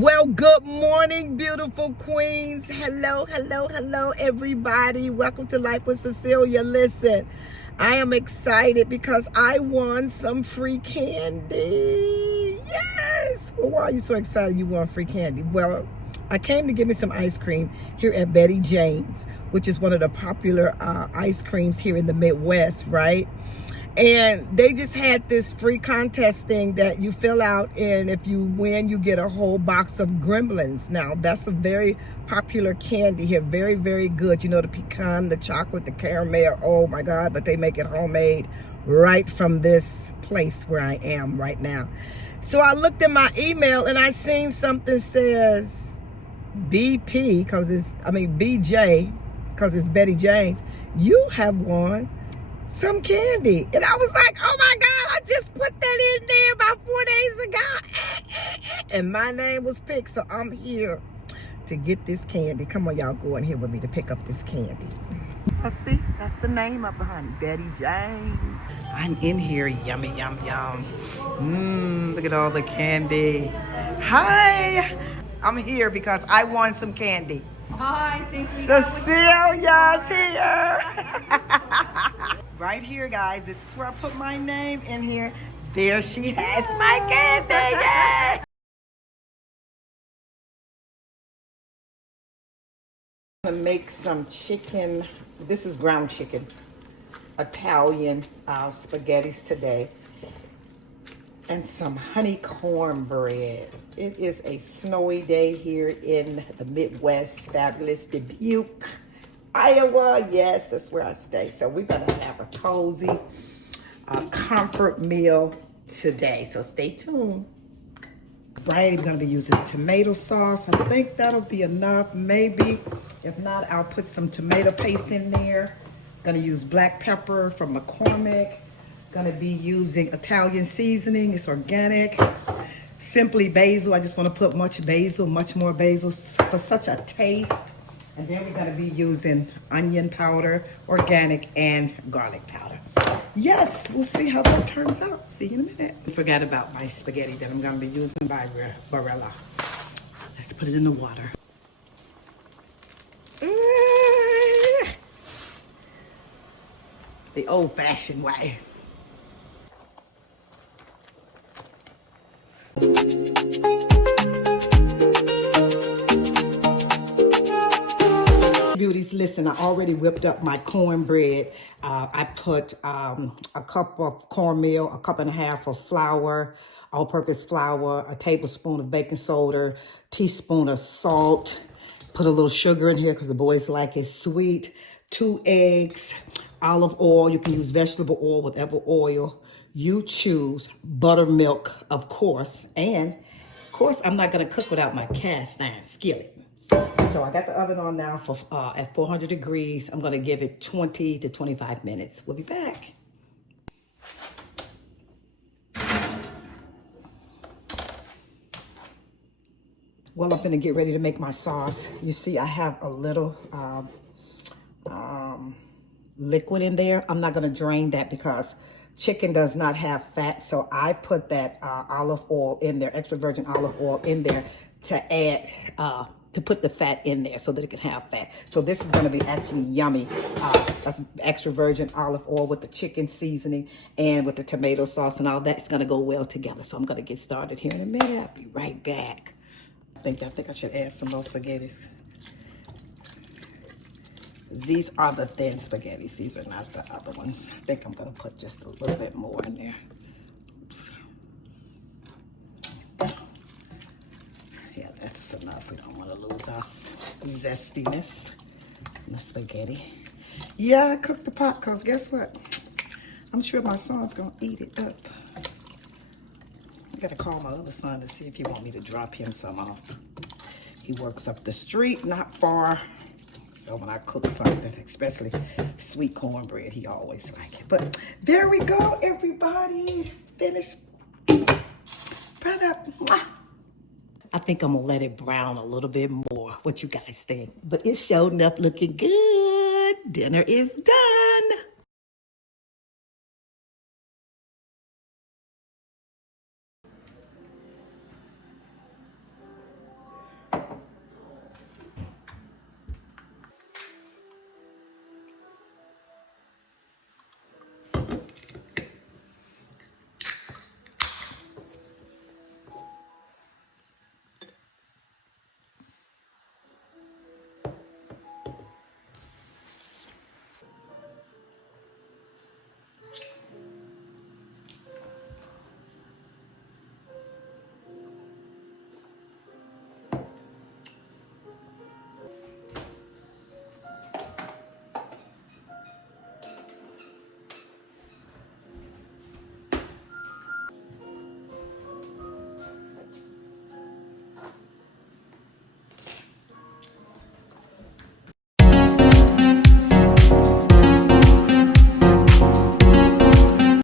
Well, good morning, beautiful queens. Hello, hello, hello, everybody. Welcome to Life with Cecilia. Listen, I am excited because I won some free candy. Yes. Well, why are you so excited you won free candy? Well, I came to get me some ice cream here at Betty Jane's, which is one of the popular ice creams here in the Midwest, right? And they just had this free contest thing that you fill out, and if you win, you get a whole box of Gremlins. Now, that's a very popular candy here. Very, very good. You know, the pecan, the chocolate, the caramel. Oh, my God. But they make it homemade right from this place where I am right now. So I looked at my email, and I seen something says BP, BJ, because it's Betty Jane's. You have won some candy. And I was like, oh my God, I just put that in there about 4 days ago. And my name was picked, so I'm here to get this candy. Come on, y'all, go in here with me to pick up this candy. Let's see, that's the name of it, honey. Betty Jane's. I'm in here, yummy, yum, yum. Look at all the candy. Hi, I'm here because I won some candy. Hi, thank you. Cecilia's here. Right here, guys. This is where I put my name in here. There she has my candy. Yay! I'm gonna make some chicken. This is ground chicken, Italian spaghettis today, and some honey cornbread. It is a snowy day here in the Midwest, fabulous Dubuque, Iowa. Yes, that's where I stay. So we're gonna have a cozy comfort meal today. So stay tuned. Right, I'm gonna be using tomato sauce. I think that'll be enough, maybe. If not, I'll put some tomato paste in there. Gonna use black pepper from McCormick. Gonna be using Italian seasoning. It's organic. Simply basil. I just want to put much more basil for such a taste. And then we're gonna be using onion powder, organic, and garlic powder. Yes, we'll see how that turns out. See you in a minute. I forgot about my spaghetti that I'm gonna be using by Barilla. Let's put it in the water. The old-fashioned way. Beauties, listen, I already whipped up my cornbread. I put a cup of cornmeal, a cup and a half of flour, all-purpose flour, a tablespoon of baking soda, teaspoon of salt. Put a little sugar in here because the boys like it sweet. 2 eggs, olive oil. You can use vegetable oil, whatever oil you choose. Buttermilk, of course. And, of course, I'm not going to cook without my cast iron skillet. So I got the oven on now for at 400 degrees. I'm going to give it 20 to 25 minutes. We'll be back. Well, I'm going to get ready to make my sauce. You see, I have a little liquid in there. I'm not going to drain that because chicken does not have fat. So I put that olive oil in there, extra virgin olive oil in there to add, to put the fat in there so that it can have fat. So this is going to be actually yummy. That's extra virgin olive oil with the chicken seasoning and with the tomato sauce and all that. It's going to go well together. So I'm going to get started here in a minute. I'll be right back. I think I should add some more spaghettis. These are the thin spaghettis. These are not the other ones. I think I'm going to put just a little bit more in there. Oops. Yeah, that's enough. We don't want to lose our zestiness in the spaghetti. Yeah, I cooked the pot because guess what? I'm sure my son's going to eat it up. I got to call my other son to see if he want me to drop him some off. He works up the street, not far. So when I cook something, especially sweet cornbread, he always like it. But there we go, everybody. Finished product. Mwah. I think I'm gonna let it brown a little bit more. What you guys think? But it's showing up looking good. Dinner is done.